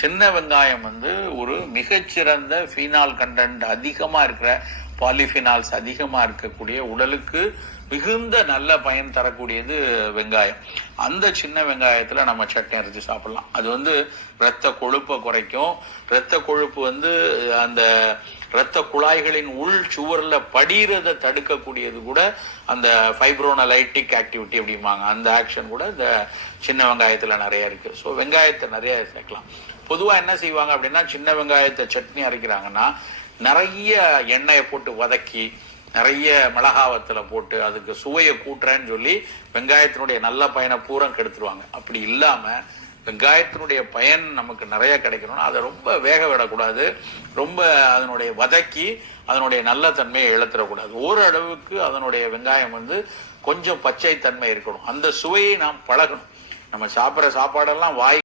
சின்ன வெங்காயம் வந்து ஒரு மிகச்சிறந்த ஃபீனால் கண்டென்ட் அதிகமா இருக்கிற, பாலிஃபினால்ஸ் அதிகமா இருக்கக்கூடிய, உடலுக்கு மிகுந்த நல்ல பயன் தரக்கூடியது வெங்காயம். அந்த சின்ன வெங்காயத்துல நம்ம சட்னி அரைச்சி சாப்பிடலாம். அது வந்து இரத்த கொழுப்பை குறைக்கும். இரத்த கொழுப்பு வந்து அந்த இரத்த குழாய்களின் உள் சுவர்ல படிகிறத தடுக்கக்கூடியது கூட அந்த ஃபைப்ரோனலைட்டிக் ஆக்டிவிட்டி அப்படிம்பாங்க. அந்த ஆக்ஷன் கூட இந்த சின்ன வெங்காயத்துல நிறைய இருக்கு. ஸோ வெங்காயத்தை நிறைய சேர்க்கலாம். பொதுவா என்ன செய்வாங்க அப்படின்னா, சின்ன வெங்காயத்தை சட்னி அரைக்கிறாங்கன்னா நிறைய எண்ணெயை போட்டு வதக்கி, நிறைய மிளகாவத்துல போட்டு அதுக்கு சுவையை கூட்டுறேன்னு சொல்லி வெங்காயத்தினுடைய நல்ல பயனை பூரா கெடுத்துருவாங்க. அப்படி இல்லாம வெங்காயத்தினுடைய பயன் நமக்கு நிறைய கிடைக்கணும்னா அதை ரொம்ப வேக விடக்கூடாது, ரொம்ப அதனுடைய வதக்கி அதனுடைய நல்ல தன்மையை இழத்துடக்கூடாது. ஓரளவுக்கு அதனுடைய வெங்காயம் வந்து கொஞ்சம் பச்சை தன்மை இருக்கணும். அந்த சுவையை நாம் பழகணும். நம்ம சாப்பிட்ற சாப்பாடெல்லாம் வாய்